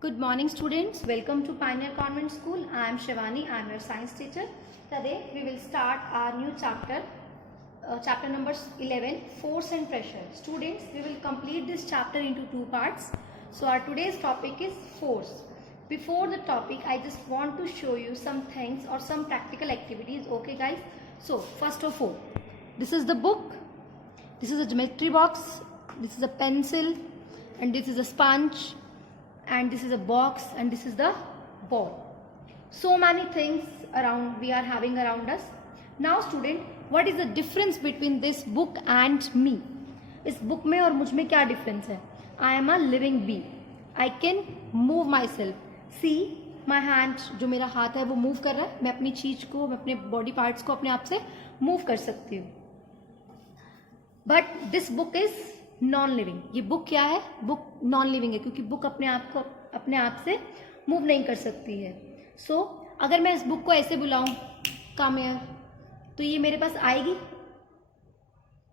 Good morning students, welcome to Pioneer Convent School. I am Shivani, I am your science teacher. Today we will start our new chapter, chapter number 11, force and pressure. Students, we will complete this chapter into two parts. So our today's topic is force. Before the topic, I just want to show you some things or some practical activities, okay guys? So first of all, this is the book, this is a geometry box, this is a pencil and this is a sponge. And this is a box and this is the ball. So many things around we are having around us. Now student, what is the difference between this book and me? इस book में और मुझ में क्या difference है? I am a living being. I can move myself. See my hand, जो मेरा हाथ है वो move कर रहा है. मैं अपनी चीज को, मैं अपने body parts को अपने आप से move कर सकती हूँ. But this book is non living. ये बुक क्या है? बुक नॉन लिविंग है क्योंकि बुक अपने आप से मूव नहीं कर सकती है. सो अगर मैं इस बुक को ऐसे बुलाऊं कम हियर, तो ये मेरे पास आएगी?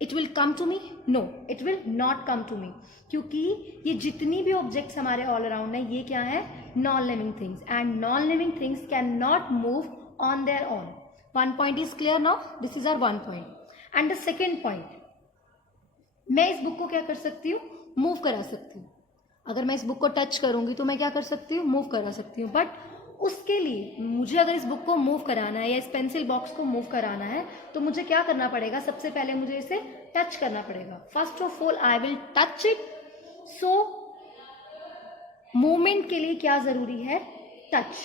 It will come to me? No, it will not come to me, क्योंकि ये जितनी भी ऑब्जेक्ट्स हमारे ऑल अराउंड है ये क्या है? Non living things. And non living things can not move on their own. One point is clear now. This is hour one point. And the second point, मैं इस बुक को क्या कर सकती हूँ? मूव करा सकती हूँ. अगर मैं इस बुक को टच करूंगी तो मैं क्या कर सकती हूँ? मूव करा सकती हूँ. बट उसके लिए मुझे अगर इस बुक को मूव कराना है या इस पेंसिल बॉक्स को मूव कराना है तो मुझे क्या करना पड़ेगा? सबसे पहले मुझे इसे टच करना पड़ेगा. First of all I will touch it. So movement के लिए क्या जरूरी है? Touch.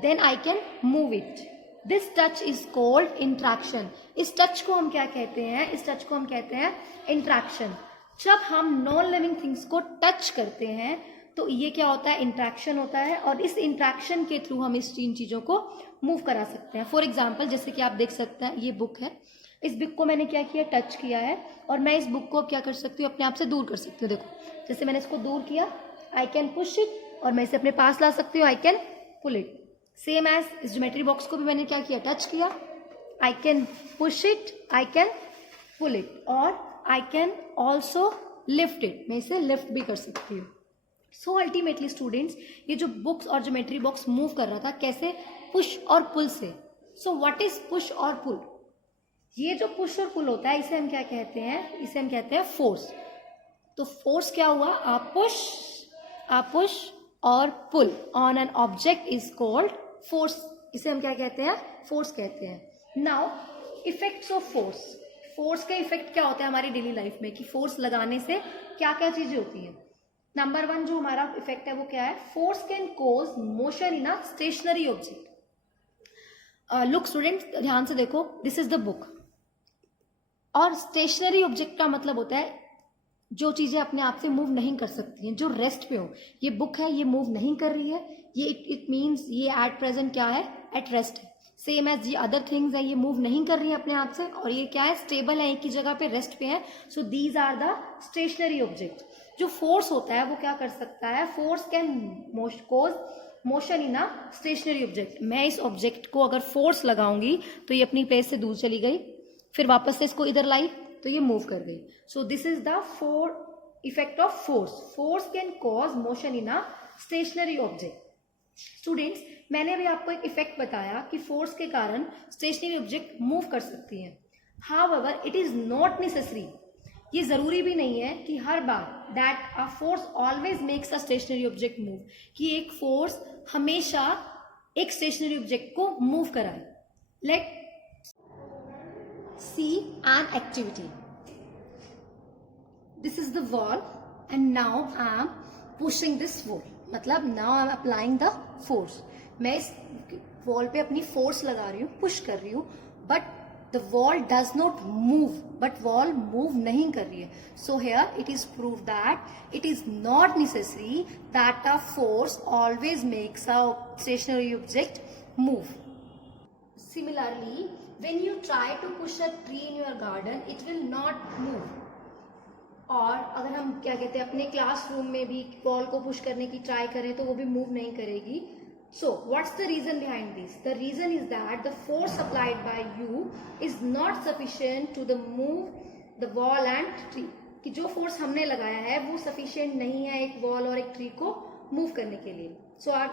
Then I can move it. This touch is called interaction. इस टच को हम क्या कहते हैं? इस टच को हम कहते हैं इंट्रैक्शन. जब हम नॉन लिविंग थिंग्स को टच करते हैं तो ये क्या होता है? इंट्रैक्शन होता है. और इस इंट्रैक्शन के थ्रू हम इस तीन चीजों को मूव करा सकते हैं. फॉर एग्जाम्पल, जैसे कि आप देख सकते हैं ये बुक है. इस बुक को मैंने क्या किया? टच किया है. और मैं इस बुक को क्या कर सकती हूँ? अपने आप से दूर कर सकती हूँ. देखो, जैसे मैंने इसको दूर किया, आई कैन पुश इट, और मैं इसे अपने पास ला सकती हूँ, I can pull it. Same as इस ज्योमेट्री बॉक्स को भी मैंने क्या किया? टच किया, I can push it, I can pull it, और I can also lift it. मैं इसे लिफ्ट भी कर सकती हूँ. सो अल्टीमेटली स्टूडेंट्स, ये जो बुक्स और ज्योमेट्री बॉक्स मूव कर रहा था कैसे? पुश और पुल से. सो व्हाट इज पुश और पुल? ये जो पुश और पुल होता है इसे हम क्या कहते हैं? इसे हम कहते हैं फोर्स. तो फोर्स क्या हुआ? आ पुश और pull on an object is called force. इसे हम क्या कहते हैं? फोर्स कहते हैं. Now effects of force. Force का इफेक्ट क्या होता है हमारी डेली लाइफ में, कि फोर्स लगाने से क्या क्या चीजें होती हैं? नंबर वन जो हमारा इफेक्ट है वो क्या है? Force can cause motion in a stationary object. Look student, ध्यान से देखो, दिस इज द बुक. और स्टेशनरी ऑब्जेक्ट का मतलब होता है जो चीजें अपने आप से मूव नहीं कर सकती हैं, जो रेस्ट पे हो. ये बुक है, ये मूव नहीं कर रही है, ये इट मीन्स ये एट प्रेजेंट क्या है? एट रेस्ट है. सेम एज ये अदर थिंग्स है, ये मूव नहीं कर रही है अपने आप से, और ये क्या है? स्टेबल है, एक ही जगह पे रेस्ट पे है. So these are the stationary object. जो फोर्स होता है वो क्या कर सकता है? Force can cause motion in a stationary object. मैं इस ऑब्जेक्ट को अगर फोर्स लगाऊंगी तो ये अपनी प्लेस से दूर चली गई, फिर वापस से इसको इधर लाई तो ये मूव कर गई. So this is the effect of force. Force can cause motion in a stationary object. Students, मैंने भी आपको एक इफेक्ट बताया कि फोर्स के कारण स्टेशनरी ऑब्जेक्ट मूव कर सकती है. However it is not necessary. ये जरूरी भी नहीं है कि हर बार that a force always makes a stationary object move, कि एक फोर्स हमेशा एक स्टेशनरी ऑब्जेक्ट को मूव कराए. Let see an activity. This is the wall and now I am pushing this wall. मतलब now I am applying the force. मैं इस wall पे अपनी force लगा रही हूँ, push कर रही हूँ, but the wall does not move. But wall move नहीं कर रही है. So here it is proved that it is not necessary that a force always makes a stationary object move. Similarly, when you try to push a tree in your garden, it will not move. और अगर हम क्या कहते हैं अपने classroom में भी ball को पुश करने की ट्राई करें तो वो भी मूव नहीं करेगी. So what's the reason behind this? The reason is that the force applied by you is not sufficient to the move the wall and tree. कि जो फोर्स हमने लगाया है वो सफिशिएंट नहीं है एक वॉल और एक ट्री को मूव करने के लिए. So our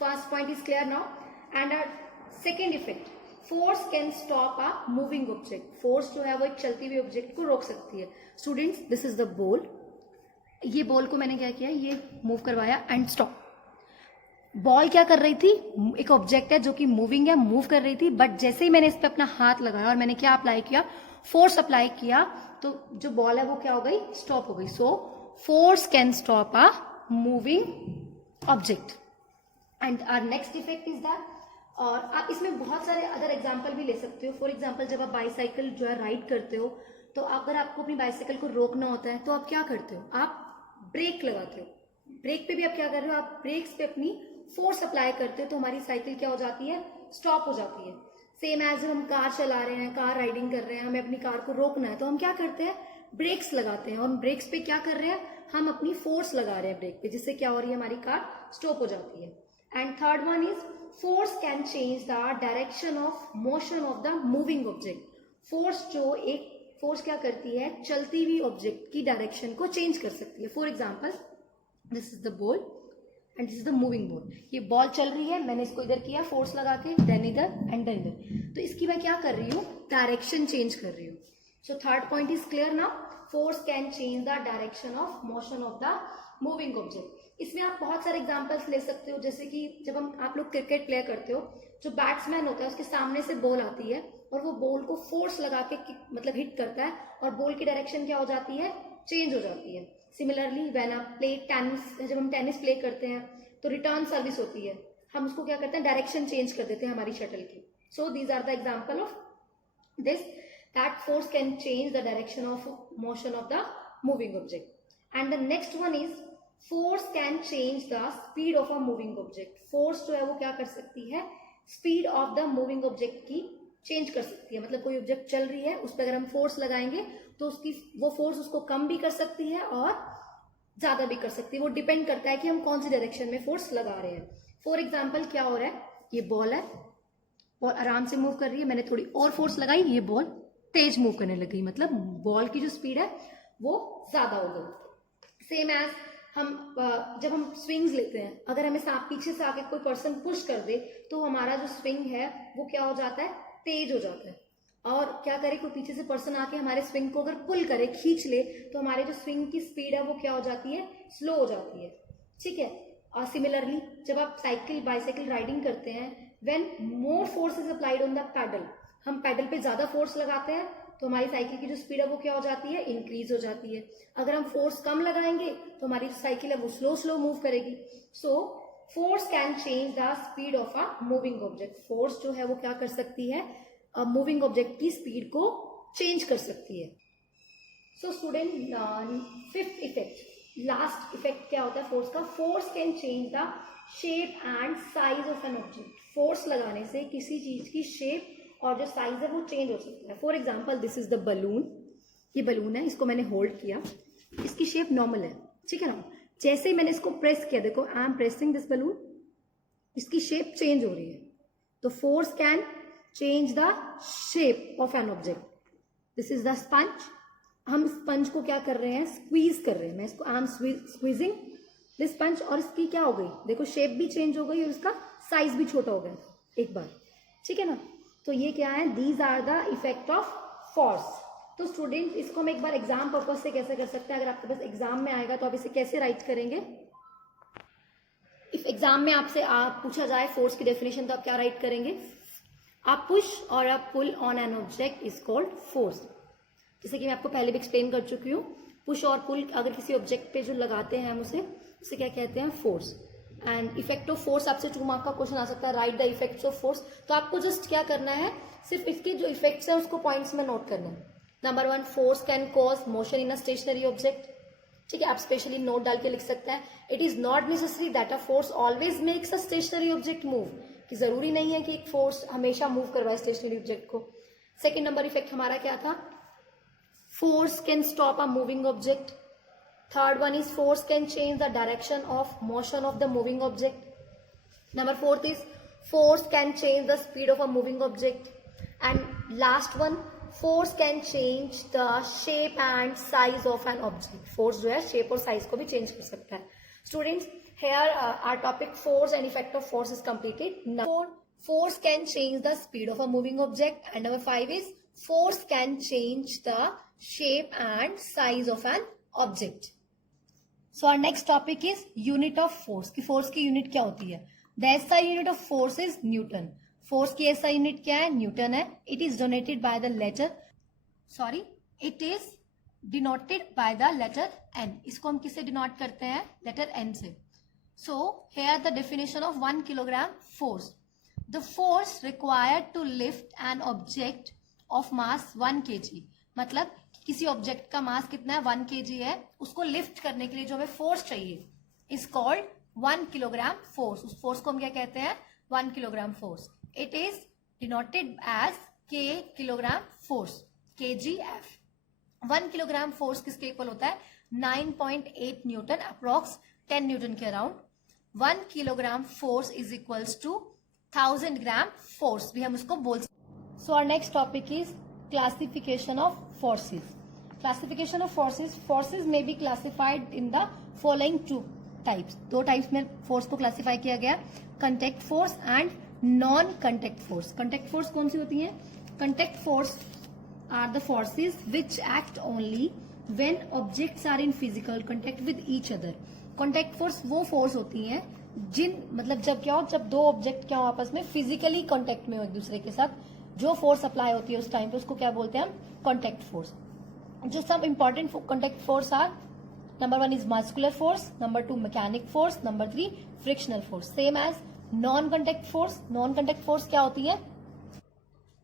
first point is clear now. And our second effect, force can stop a moving object. Force जो है वो एक चलती हुई ऑब्जेक्ट को रोक सकती है. Students, this is the ball. ये बॉल को मैंने क्या किया, ये मूव करवाया एंड स्टॉप. बॉल क्या कर रही थी, एक ऑब्जेक्ट है जो कि मूविंग है, मूव कर रही थी, बट जैसे ही मैंने इस पे अपना हाथ लगाया और मैंने क्या अप्लाई किया, फोर्स अप्लाई किया, तो जो बॉल है वो क्या हो गई, स्टॉप हो गई. So force can stop a moving object. And our next effect is that. और आप इसमें बहुत सारे अदर एग्जाम्पल भी ले सकते हो. फॉर एग्जाम्पल, जब आप बाईसाइकिल जो है राइड करते हो, तो अगर आपको अपनी बाईसाइकिल को रोकना होता है तो आप क्या करते हो, आप ब्रेक लगाते हो. ब्रेक पे भी आप क्या कर रहे हो, आप ब्रेक्स पे अपनी फोर्स अप्लाई करते हो, तो हमारी साइकिल क्या हो जाती है, स्टॉप हो जाती है. सेम एज हम कार चला रहे हैं, कार राइडिंग कर रहे हैं, हमें अपनी कार को रोकना है, तो हम क्या करते हैं, ब्रेक्स लगाते हैं. और ब्रेक्स पे क्या कर रहे हैं, हम अपनी फोर्स लगा रहे हैं ब्रेक पे, जिससे क्या हो रही है, हमारी कार स्टॉप हो जाती है. And third one is force can change the direction of motion of the moving object. Force क्या करती है, चलती हुई ऑब्जेक्ट की डायरेक्शन को चेंज कर सकती है. For example, this is the ball and this is the moving ball. ये बॉल चल रही है, मैंने इसको इधर किया फोर्स लगा के, देन इधर एंड देन इधर, तो इसकी मैं क्या कर रही हूँ, डायरेक्शन चेंज कर रही हूँ. So third point is clear now. Force can change the direction of motion of the moving object. इसमें आप बहुत सारे एग्जांपल्स ले सकते हो, जैसे कि जब आप लोग क्रिकेट प्ले करते हो, जो बैट्समैन होता है उसके सामने से बॉल आती है और वो बॉल को फोर्स लगा के मतलब हिट करता है, और बॉल की डायरेक्शन क्या हो जाती है, चेंज हो जाती है. सिमिलरली व्हेन आप प्ले टेनिस, जब हम टेनिस प्ले करते हैं तो रिटर्न सर्विस होती है, हम उसको क्या करते हैं, डायरेक्शन चेंज कर देते हैं हमारी शटल की. So these are the example of this, that force can change the direction of motion of the moving object. And the next one is force can change the speed of a moving object. Force जो है वो क्या कर सकती है, speed of the moving object की change कर सकती है. मतलब कोई ऑब्जेक्ट चल रही है, उस पर अगर हम फोर्स लगाएंगे तो उसकी वो फोर्स उसको कम भी कर सकती है और ज्यादा भी कर सकती है. वो डिपेंड करता है कि हम कौन सी डायरेक्शन में फोर्स लगा रहे हैं. फॉर एग्जाम्पल, क्या हो रहा है, ये बॉल है, बॉल आराम से मूव कर रही है, मैंने थोड़ी और फोर्स लगाई, ये बॉल तेज मूव करने लग गई, मतलब बॉल की जो स्पीड है वो ज्यादा हो गई. सेम एज जब हम स्विंग्स लेते हैं, अगर हमें पीछे से आके कोई पर्सन पुश कर दे तो हमारा जो स्विंग है वो क्या हो जाता है, तेज हो जाता है. और क्या करे, कोई पीछे से पर्सन आके हमारे स्विंग को अगर पुल करे, खींच ले, तो हमारे जो स्विंग की स्पीड है वो क्या हो जाती है, स्लो हो जाती है. ठीक है. और सिमिलरली जब आप बाईसाइकिल राइडिंग करते हैं, when more force is applied on the pedal, हम पैडल पे ज्यादा फोर्स लगाते हैं तो हमारी साइकिल की जो स्पीड है वो क्या हो जाती है, इंक्रीज हो जाती है. अगर हम फोर्स कम लगाएंगे तो हमारी साइकिल है वो स्लो मूव करेगी. सो force can change the speed of a moving object. Force जो है वो क्या कर सकती है, मूविंग ऑब्जेक्ट की स्पीड को चेंज कर सकती है. So student, fifth effect, last effect क्या होता है फोर्स का, force can change the shape and size of an object. Force लगाने से किसी चीज की शेप और जो साइज है वो चेंज हो सकता है. For example, this is the balloon. ये बलून है, इसको मैंने होल्ड किया, इसकी शेप नॉर्मल है, ठीक है ना. जैसे ही मैंने इसको प्रेस किया, देखो I am pressing this balloon, इसकी शेप चेंज हो रही है. तो force can change the shape of an object. This is the sponge. हम स्पंज को क्या कर रहे हैं, स्क्वीज कर रहे हैं. मैं इसको I am squeezing this sponge, और इसकी क्या हो गई, देखो शेप भी चेंज हो गई और इसका साइज भी छोटा हो गया एक बार. ठीक है ना. तो ये क्या है, these are the effect of force. तो स्टूडेंट, इसको हम एक बार एग्जाम पर्पज से कैसे कर सकते हैं, अगर आपके पास एग्जाम में आएगा तो आप इसे कैसे राइट करेंगे. इफ एग्जाम में आपसे पूछा जाए फोर्स की डेफिनेशन, तो आप क्या राइट करेंगे, आप पुश और आप pull on an object is called force. जैसे कि मैं आपको पहले भी एक्सप्लेन कर चुकी हूँ, पुश और पुल अगर किसी ऑब्जेक्ट पे जो लगाते हैं हम उसे क्या कहते हैं, force. And effect of force, आपसे 2 मार्क का क्वेश्चन आ सकता है, right the effects of force. तो आपको जस्ट क्या करना है, सिर्फ इसके जो इफेक्ट्स है उसको पॉइंट्स में नोट करना है. Number 1, force can cause motion in a stationary object. ठीक है, आप स्पेशली नोट डाल के लिख सकते हैं. It is not necessary that a force always makes a stationary object move. कि जरूरी नहीं है कि एक फोर्स हमेशा मूव करवाए स्टेशनरी ऑब्जेक्ट को. सेकेंड नंबर इफेक्ट हमारा क्या था, force can stop a moving object. Third one is force can change the direction of motion of the moving object. Number 4th is force can change the speed of a moving object. And last one, force can change the shape and size of an object. Force जो है shape और size को भी change कर सकता है. Students, Here our topic force and effect of force is completed. Now force can change the speed of a moving object, and number 5 is force can change the shape and size of an object. So our next topic is unit of force. कि force की unit क्या होती है? The SI unit of force is Newton. Force की SI unit क्या है? Newton है. It is denoted by the letter. Sorry, it is denoted by the letter N. इसको हम किससे denote करते हैं? Letter N से. So here the definition of 1 kilogram force. The force required to lift an object of mass 1 kg. मतलब किसी object का मास कितना है? 1 kg है. उसको लिफ्ट करने के लिए जो हमें फोर्स चाहिए इज कॉल्ड 1 किलोग्राम फोर्स. उस फोर्स को हम क्या कहते हैं? 1 kilogram force. It is denoted as K kilogram force, kgf. 1 kilogram force किसके इक्वल होता है? 9.8 न्यूटन, अप्रोक्स 10 न्यूटन के around. 1 kilogram force is equals to 1000 gram force भी हम उसको बोल सकते. So our next topic is classification of forces. Classification of forces. Forces में be classified in the following 2 types. 2 types में फोर्स को classify किया गया, contact force and non contact force. Contact force कौन सी होती है? Contact force are the forces which act only when objects are in physical contact with each other. Contact force वो force होती हैं जिन मतलब जब क्या हो, जब 2 ऑब्जेक्ट क्या हो आपस में फिजिकली कॉन्टेक्ट में हो एक दूसरे के साथ, जो फोर्स अप्लाई होती है उस टाइम पे उसको क्या बोलते हैं हम? Contact force. जो सब important contact force are, number 1 is muscular force, number 2 mechanic force, number 3 frictional force. Same as non contact force. Non contact force क्या होती है?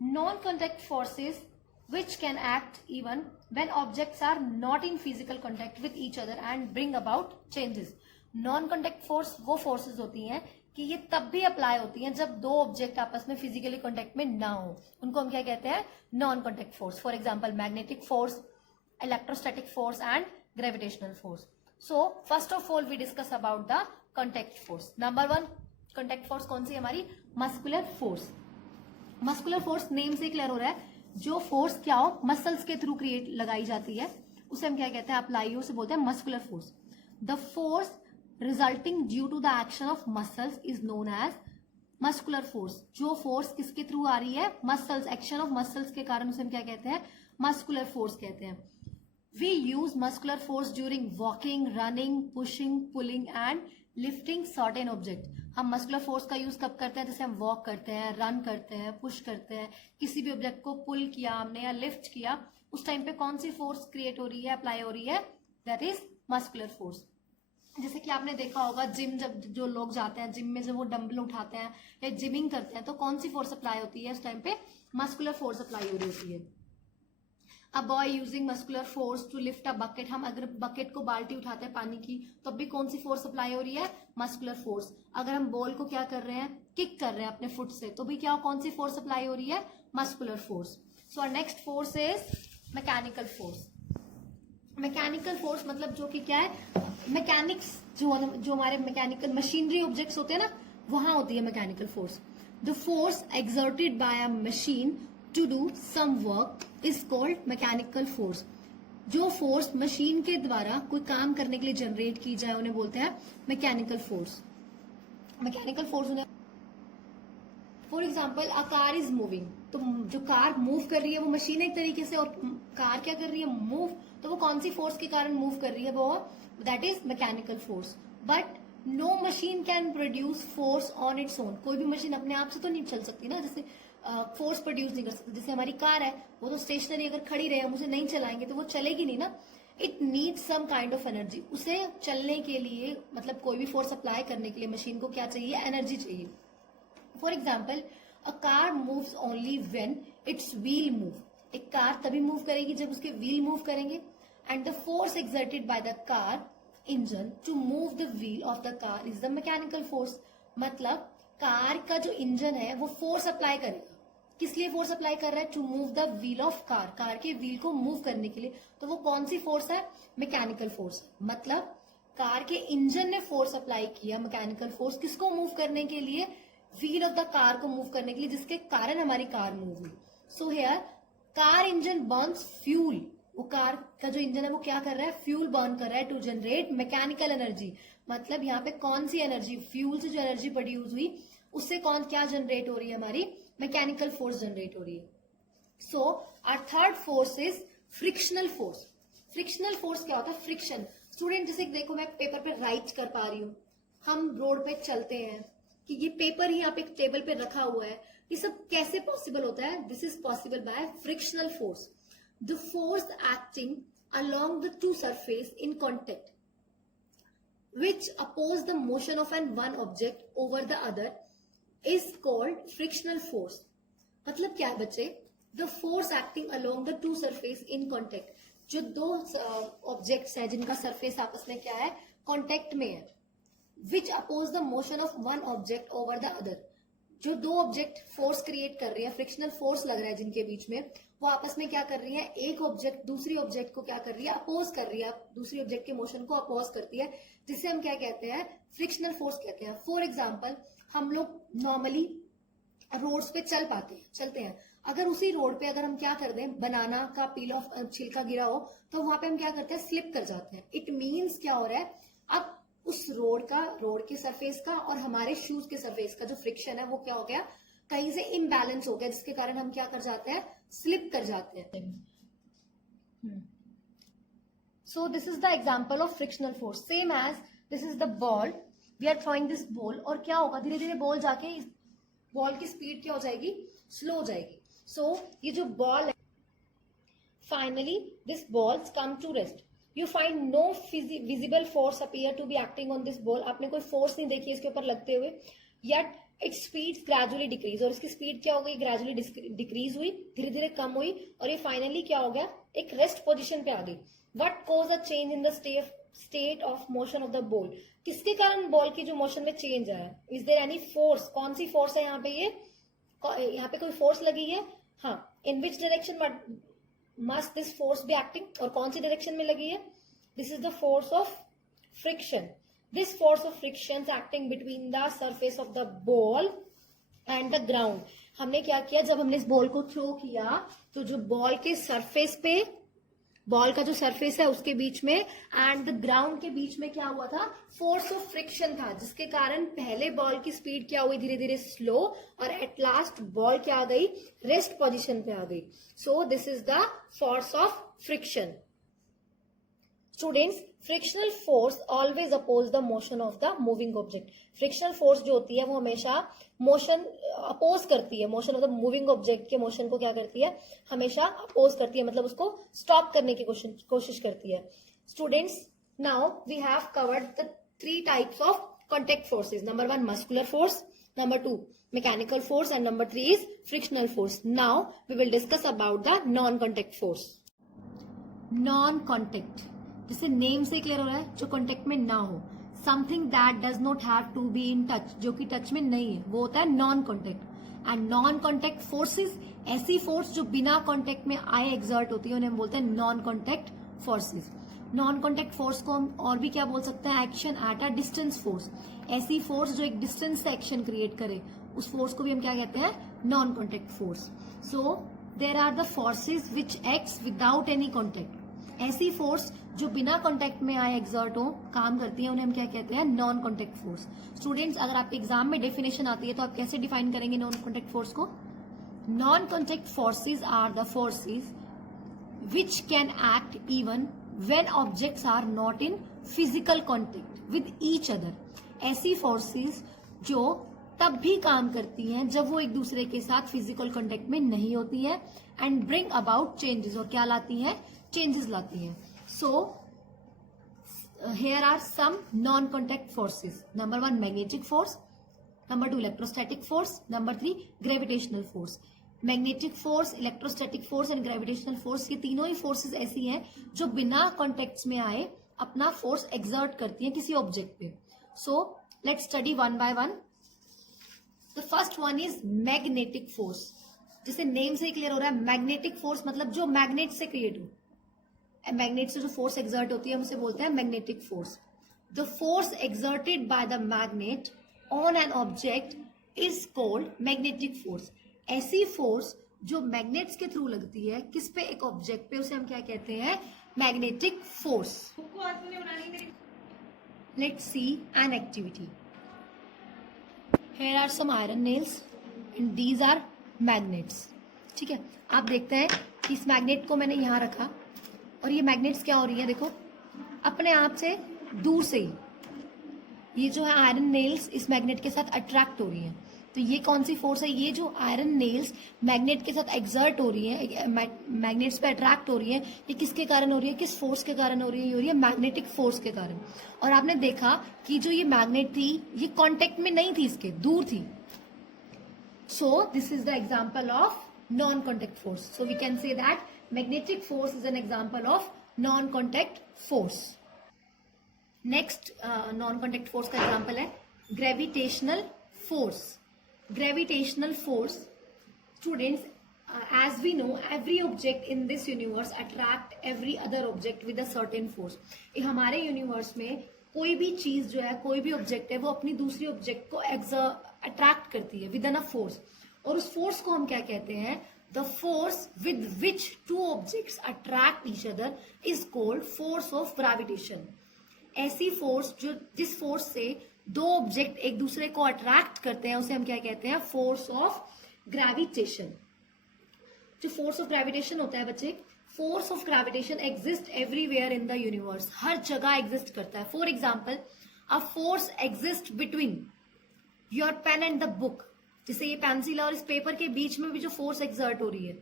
Non contact forces which can act even when objects are not in physical contact with each other and bring about changes. Non contact force वो forces होती हैं कि ये तब भी अप्लाई होती हैं जब 2 ऑब्जेक्ट आपस में फिजिकली कॉन्टेक्ट में ना हो. उनको हम क्या कहते हैं? Non contact force. For example magnetic force, electrostatic force and gravitational force. So first of all we discuss about the contact force. Number 1 contact force कौन सी? हमारी muscular force. Muscular force name से क्लियर हो रहा है, जो force क्या हो मसल्स के थ्रू क्रिएट लगाई जाती है उसे हम क्या कहते हैं? अप्लाई, उसे बोलते हैं muscular force. The force resulting due to the action of muscles is known as muscular force. जो फोर्स किसके थ्रू आ रही है? मसल्स, एक्शन ऑफ मसल्स के कारण उसे हम क्या कहते हैं? मस्कुलर फोर्स कहते हैं. We use muscular force during walking, running, pushing, pulling and lifting certain object. हम मस्कुलर फोर्स का यूज कब करते हैं? जैसे हम वॉक करते हैं, रन करते हैं, पुश करते हैं, किसी भी ऑब्जेक्ट को पुल किया हमने या लिफ्ट किया, उस टाइम पे कौन सी फोर्स क्रिएट हो रही है, अप्लाई हो रही है? That is muscular force. जैसे कि आपने देखा होगा जिम, जब जो लोग जाते हैं जिम में, जब वो डंबल उठाते हैं या जिमिंग करते हैं तो कौन सी फोर्स अप्लाई होती है उस टाइम पे? मस्कुलर फोर्स अप्लाई हो रही होती है. A boy using muscular force to lift a bucket. हम अगर बकेट को बाल्टी उठाते हैं पानी की तो भी कौन सी फोर्स अप्लाई हो रही है? Muscular force. अगर हम बॉल को क्या कर रहे हैं? किक कर रहे हैं अपने फुट से, तो भी क्या कौन सी फोर्स अप्लाई हो रही है? Muscular force. So our next force is mechanical force. Mechanical force मतलब जो कि क्या है? मैकेनिक्स जो हमारे मैकेनिकल मशीनरी ऑब्जेक्ट्स होते हैं ना, वहां होती है mechanical force. The force exerted by a machine to do some work is called mechanical force. जो फोर्स मशीन के द्वारा कोई काम करने के लिए जनरेट की जाए उन्हें बोलते हैं मैकेनिकल फोर्स. मैकेनिकल फोर्स उन्हें, for example a car is moving, तो जो कार मूव कर रही है वो मशीन एक तरीके से, और कार क्या कर रही है? मूव. तो वो कौन सी फोर्स के कारण मूव कर रही है? वो that is mechanical force. But no machine can produce force on its own. कोई भी मशीन अपने आप से तो नहीं चल सकती ना, जैसे फोर्स प्रोड्यूस नहीं कर सकती. जैसे हमारी कार है, वो तो स्टेशनरी अगर खड़ी रहे, हम उसे नहीं चलाएंगे तो वो चलेगी नहीं ना. It needs some kind of energy. उसे चलने के लिए, मतलब कोई भी फोर्स अप्लाई करने के लिए मशीन को क्या चाहिए? एनर्जी चाहिए. For example a car moves only when its wheel move. एक कार तभी मूव करेगी जब उसके व्हील मूव करेंगे. And the force exerted by the car engine to move the wheel of the car is the mechanical force. मतलब car का जो engine है वो फोर्स अप्लाई करेगा. किस लिए फोर्स अप्लाई कर रहा है? To move the wheel of car. Car के व्हील को मूव करने के लिए. तो वो कौन सी फोर्स है? Mechanical force. मतलब कार के इंजन ने फोर्स अप्लाई किया, मैकेनिकल फोर्स, किसको मूव करने के लिए? व्हील ऑफ द कार को मूव करने के लिए, जिसके कारण हमारी कार मूव हुई. So here car engine burns fuel. वो कार का जो इंजन है वो क्या कर रहा है? फ्यूल बर्न कर रहा है टू जनरेट मैकेनिकल एनर्जी. मतलब यहाँ पे कौन सी एनर्जी, फ्यूल से जो एनर्जी प्रोड्यूस हुई उससे क्या जनरेट हो रही है, हमारी मैकेनिकल फोर्स जनरेट हो रही है. So our third force is frictional force. Frictional force क्या होता है? फ्रिक्शन. स्टूडेंट जैसे देखो मैं पेपर पे राइट कर पा रही हूँ, हम रोड पे चलते हैं कि ये पेपर ही यहाँ पे टेबल पे रखा हुआ है, ये सब कैसे पॉसिबल होता है? This is possible by frictional force. The force acting along the two surface in contact which oppose the motion of one object over the other is called frictional force. मतलब क्या है बच्चे? The force acting along the two surface in contact. जो दो objects हैं जिनका surface आपस में क्या है, कांटेक्ट में है. Which oppose the motion of one object over the other. जो दो ऑब्जेक्ट फोर्स क्रिएट कर रही है, फ्रिक्शनल फोर्स लग रहा है जिनके बीच में, वो आपस में क्या कर रही है, एक ऑब्जेक्ट दूसरी ऑब्जेक्ट को क्या कर रही है, अपोज कर रही है, दूसरी ऑब्जेक्ट के मोशन को अपोज करती है, जिसे हम क्या कहते हैं, फ्रिक्शनल फोर्स कहते हैं. फॉर एग्जाम्पल हम लोग नॉर्मली रोड्स पे चलते हैं. अगर उसी रोड पे अगर हम क्या कर दें, बनाना का पील ऑफ छिलका गिरा हो, तो वहां पे हम क्या करते हैं, स्लिप कर जाते हैं. इट मीन्स क्या हो रहा है, अब उस रोड के सरफेस का और हमारे शूज के सरफेस का जो फ्रिक्शन है वो क्या हो गया, कहीं से इम्बैलेंस हो गया, जिसके कारण हम क्या कर जाते हैं, स्लिप कर जाते हैं. So this is the example of frictional force. Same as this is the ball, we are throwing this ball, और क्या होगा, धीरे धीरे बॉल जाके बॉल की स्पीड क्या हो जाएगी, स्लो हो जाएगी. सो ये जो बॉल है, finally this balls come to rest. You find no visible force appear to be acting on this ball. आपने कोई फोर्स नहीं देखी इसके ऊपर लगते हुए. Yet its speed gradually decrease. और इसकी स्पीड क्या हो गई, ग्रेजुअली डिक्रीज हुई, धीरे धीरे कम हुई, और ये फाइनली क्या हो गया, एक रेस्ट पोजीशन पे आ गई. What cause a change in the state of motion of the ball? किसके कारण बॉल की जो मोशन में चेंज आया? Is there any force? कौन सी फोर्स है यहाँ पे, यहाँ पे कोई फोर्स लगी है. हाँ. In which direction must this force be acting? और कौन सी डायरेक्शन में लगी है? This is the force of friction. This force of friction is acting between the surface of the ball and the ground. हमने क्या किया, जब हमने इस बॉल को थ्रो किया तो जो बॉल के सरफेस पे, बॉल का जो सरफेस है उसके बीच में एंड द ग्राउंड के बीच में क्या हुआ था, फोर्स ऑफ फ्रिक्शन था, जिसके कारण पहले बॉल की स्पीड क्या हुई, धीरे धीरे स्लो, और एट लास्ट बॉल क्या आ गई, रेस्ट पोजीशन पे आ गई. So this is the force of friction. Students, frictional force always oppose the motion of the moving object. Frictional force जो होती है वो हमेशा मोशन अपोज करती है, motion of the moving object के मोशन को क्या करती है, हमेशा अपोज करती है, मतलब उसको स्टॉप करने की कोशिश करती है. Students, now we have covered the 3 types of contact forces. Number 1 muscular force, number 2 mechanical force, and number 3 is frictional force. Now we will discuss about the non contact force. Non contact, जिससे name से clear हो रहा है, जो कॉन्टेक्ट में ना हो, something that does not have to be in touch, जो कि टच में नहीं है, वो होता है non contact. And non contact forces, ऐसी फोर्स जो बिना कॉन्टेक्ट में आए एग्जर्ट होती है, उन्हें हम बोलते हैं non contact forces. Non contact force को हम और भी क्या बोल सकते हैं, action at a distance force. ऐसी फोर्स जो एक डिस्टेंस से एक्शन क्रिएट करे, उस फोर्स को भी हम क्या कहते हैं, non contact force. So there are the forces which acts without any contact. ऐसी फोर्स जो बिना कांटेक्ट में आए एग्जर्ट हो, काम करती है, उन्हें हम क्या कहते हैं, नॉन कांटेक्ट फोर्स. स्टूडेंट्स, अगर आपके एग्जाम में डेफिनेशन आती है तो आप कैसे डिफाइन करेंगे नॉन कांटेक्ट फोर्स को? Non contact forces are the forces which can act even when objects are not in physical contact with each other. ऐसी फोर्सेज जो तब भी काम करती हैं जब वो एक दूसरे के साथ फिजिकल कांटेक्ट में नहीं होती है, एंड ब्रिंग अबाउट चेंजेस, और क्या लाती हैं, चेंजेस लाती हैं. So here are some non-contact forces. Number 1 magnetic force, number 2 electrostatic force, number 3 gravitational force. Magnetic force, electrostatic force and gravitational force, ये तीनों ही forces ऐसी हैं जो बिना contacts में आए अपना force exert करती हैं किसी object पे. So let's study one by one. The first one is magnetic force. जिसे नेम से ही क्लियर हो रहा है, मैग्नेटिक फोर्स मतलब जो मैग्नेट से क्रिएट हो. मैग्नेट से जो फोर्स एक्सर्ट होती है हम उसे बोलते हैं magnetic force. The force exerted by the magnet on an object is called magnetic force. ऐसी फोर्स जो मैग्नेट्स के थ्रू लगती है किस पे, एक ऑब्जेक्ट पे, उसे हम क्या कहते हैं, magnetic force. Let's see an activity. Here are some iron nails and these are magnets. ठीक है, आप देखते हैं कि इस मैग्नेट को मैंने यहाँ रखा और ये मैग्नेट्स क्या हो रही है, देखो अपने आप से दूर से ही ये जो है आयरन नेल्स इस मैग्नेट के साथ अट्रैक्ट हो रही है. तो ये कौन सी फोर्स है, ये जो आयरन नेल्स मैग्नेट के साथ एक्सर्ट हो रही है, मैग्नेट्स पे अट्रैक्ट हो रही है, ये किसके कारण हो रही है, किस फोर्स के कारण हो रही है, ये हो रही है मैग्नेटिक फोर्स के कारण. और आपने देखा कि जो ये मैग्नेट थी ये कांटेक्ट में नहीं थी, इसके दूर थी. So this is the example of non contact force. So we can say that magnetic force is an example of non contact force. Next non contact force का एग्जाम्पल है gravitational force. Gravitational force, students, as we know, every object in this universe attract every other object with a certain force. ये हमारे universe में कोई भी चीज जो है, कोई भी ऑब्जेक्ट है, वो अपनी दूसरी ऑब्जेक्ट को अट्रैक्ट करती है विद इन अ फोर्स. और उस फोर्स को हम क्या कहते हैं, the force with which two objects attract each other is called force of gravitation. ऐसी फोर्स जो जिस फोर्स से दो ऑब्जेक्ट एक दूसरे को अट्रैक्ट करते हैं उसे हम क्या कहते हैं, फोर्स ऑफ ग्रेविटेशन. जो फोर्स ऑफ ग्रेविटेशन होता है बच्चे, force of gravitation exist everywhere in the universe. हर जगह एग्जिस्ट करता है. For example, a force exist between your pen and the book. जैसे ये पेंसिल और इस पेपर के बीच में भी जो फोर्स एक्सर्ट हो रही है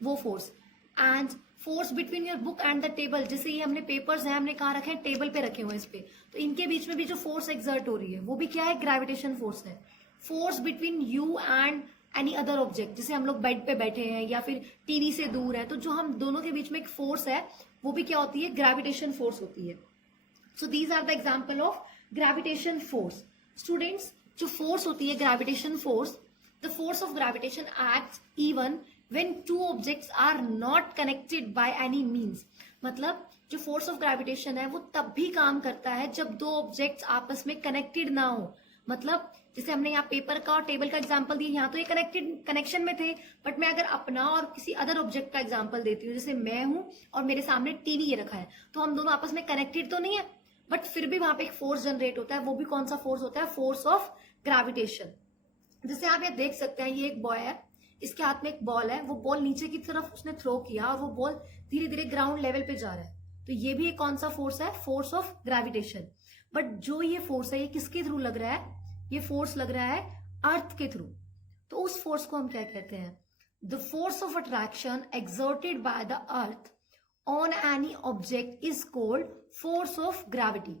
वो force. And force between your book and the table, जैसे ये हमने पेपर्स हैं, हमने कहाँ रखे हैं, टेबल पे रखे हुए हैं इस पे, तो इनके बीच में भी जो फोर्स एक्सर्ट हो रही है वो भी क्या है, ग्रेविटेशन फोर्स है. Force between you and any other object, जैसे हम लोग बेड पे बैठे हैं या फिर टीवी से दूर है, तो जो हम दोनों के बीच में एक फोर्स है वो भी क्या होती है, ग्रेविटेशन फोर्स होती है. So these are the example of gravitation force. Students, जो फोर्स होती है gravitation force, the force of gravitation acts even when two objects are not connected by any means. मतलब जो फोर्स ऑफ ग्रेविटेशन है वो तब भी काम करता है जब दो ऑब्जेक्ट्स आपस में कनेक्टेड ना हो. मतलब जैसे हमने यहाँ पेपर का और टेबल का एग्जांपल दिया, यहाँ तो ये कनेक्शन में थे, बट मैं अगर अपना और किसी अदर ऑब्जेक्ट का एग्जांपल देती हूँ, जैसे मैं हूं और मेरे सामने टीवी ये रखा है, तो हम दोनों आपस में कनेक्टेड तो नहीं है, बट फिर भी वहां पे एक फोर्स जनरेट होता है. वो भी कौन सा फोर्स होता है, फोर्स ऑफ ग्रेविटेशन. जैसे आप ये देख सकते हैं, ये एक बॉय है, इसके हाथ में एक बॉल है, वो बॉल नीचे की तरफ उसने थ्रो किया और वो बॉल धीरे धीरे ग्राउंड लेवल पे जा रहा है. तो ये भी एक कौन सा फोर्स है, फोर्स ऑफ ग्रेविटेशन. बट जो ये फोर्स है ये किसके थ्रू लग रहा है, ये फोर्स लग रहा है अर्थ के थ्रू. तो उस फोर्स को हम क्या कहते हैं, the force of attraction exerted by the earth on any object is called force of gravity.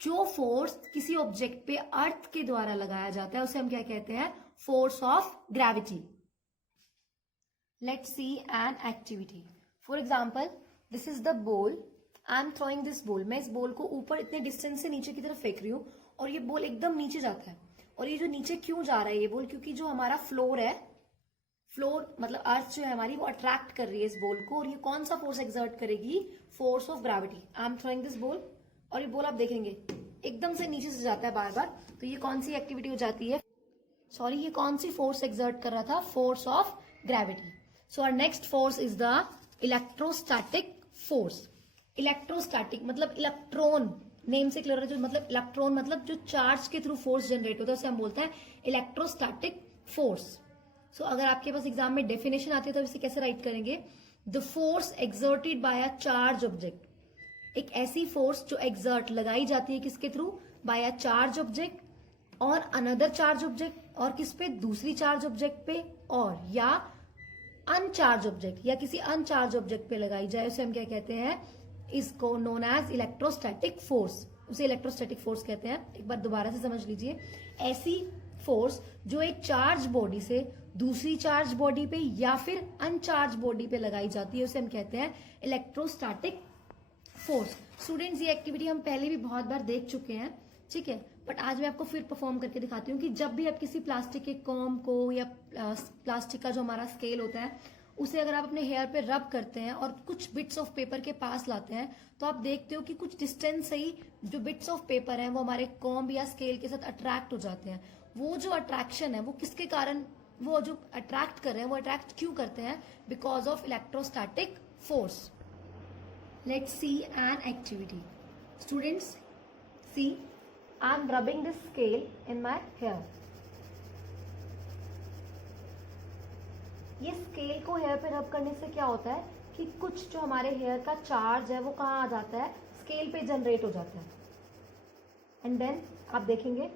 जो फोर्स किसी ऑब्जेक्ट पे अर्थ के द्वारा लगाया जाता है उसे हम क्या कहते हैं, force of gravity. Let's see an activity. For example, this is the ball. I am throwing this ball. मैं इस बॉल को ऊपर इतने डिस्टेंस से नीचे की तरफ फेंक रही हूँ और ये बॉल एकदम नीचे जाता है. और ये जो नीचे क्यों जा रहा है ये बॉल, क्योंकि जो हमारा फ्लोर है, फ्लोर मतलब अर्थ जो है हमारी, वो अट्रैक्ट कर रही है इस बॉल को. और ये कौन सा फोर्स एक्सर्ट करेगी, force of gravity. I am throwing this ball और ये बॉल आप देखेंगे एकदम से नीचे से जाता है बार बार. तो ये कौन सी एक्टिविटी हो जाती है, सॉरी ये कौन सी फोर्स एक्सर्ट कर रहा था, force of gravity. So our next force is the electrostatic force. Electrostatic मतलब इलेक्ट्रॉन, नेम से क्लियर है, जो मतलब इलेक्ट्रॉन मतलब जो चार्ज के थ्रू फोर्स जनरेट होता है उसे हम बोलते हैं इलेक्ट्रोस्टैटिक फोर्स. सो अगर आपके पास एग्जाम में डेफिनेशन आती है तो इसे कैसे राइट करेंगे, the force exerted by a charge object. एक ऐसी फोर्स जो एक्सर्ट लगाई जाती है किसके through, by a charge object और अनदर चार्ज ऑब्जेक्ट, और किस पे, दूसरी चार्ज ऑब्जेक्ट पे, और या अनचार्ज ऑब्जेक्ट या किसी अनचार्ज ऑब्जेक्ट पे लगाई जाए, उसे हम क्या कहते हैं, इसको नोन एज इलेक्ट्रोस्टैटिक फोर्स. उसे इलेक्ट्रोस्टैटिक फोर्स कहते हैं. एक बार दोबारा से समझ लीजिए, ऐसी फोर्स जो एक चार्ज बॉडी से दूसरी चार्ज बॉडी पे या फिर अनचार्ज बॉडी पे लगाई जाती है उसे हम कहते हैं इलेक्ट्रोस्टैटिक फोर्स. स्टूडेंट्स, ये एक्टिविटी हम पहले भी बहुत बार देख चुके हैं, ठीक है, बट आज मैं आपको फिर परफॉर्म करके दिखाती हूँ कि जब भी आप किसी प्लास्टिक के कॉम को या प्लास्टिक का जो हमारा स्केल होता है उसे अगर आप अपने हेयर पे रब करते हैं और कुछ बिट्स ऑफ पेपर के पास लाते हैं, तो आप देखते हो कि कुछ डिस्टेंस से ही जो बिट्स ऑफ पेपर हैं वो हमारे कॉम या स्केल के साथ अट्रैक्ट हो जाते हैं. वो जो अट्रैक्शन है वो किसके कारण, वो जो अट्रैक्ट कर रहे हैं वो अट्रैक्ट क्यों करते हैं, because of electrostatic force. Let's see an activity. Students, See, I am rubbing this scale in my hair. ये स्केल को हेयर पे रब करने से क्या होता है कि कुछ जो हमारे हेयर का चार्ज है वो कहाँ आ जाता है, स्केल पे जनरेट हो जाता है. एंड देन आप देखेंगे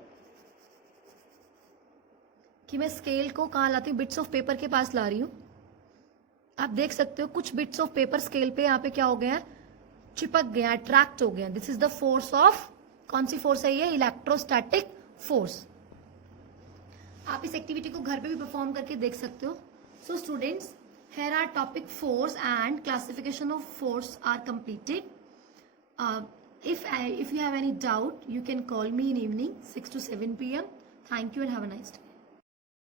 कि मैं स्केल को कहाँ लाती हूँ, बिट्स ऑफ पेपर के पास ला रही हूँ. आप देख सकते हो कुछ बिट्स ऑफ पेपर स्केल पे यहाँ पे क्या हो गया है, चिपक गया, अट्रैक्ट हो गया. This is the force of, कौन सी फोर्स है ये, इलेक्ट्रोस्टैटिक फोर्स. आप इस एक्टिविटी को घर पे भी परफॉर्म करके देख सकते हो. So students, here our topic force and classification of force are completed. If you have any doubt, you can call me in evening 6 to 7 p.m. Thank you and have a nice day.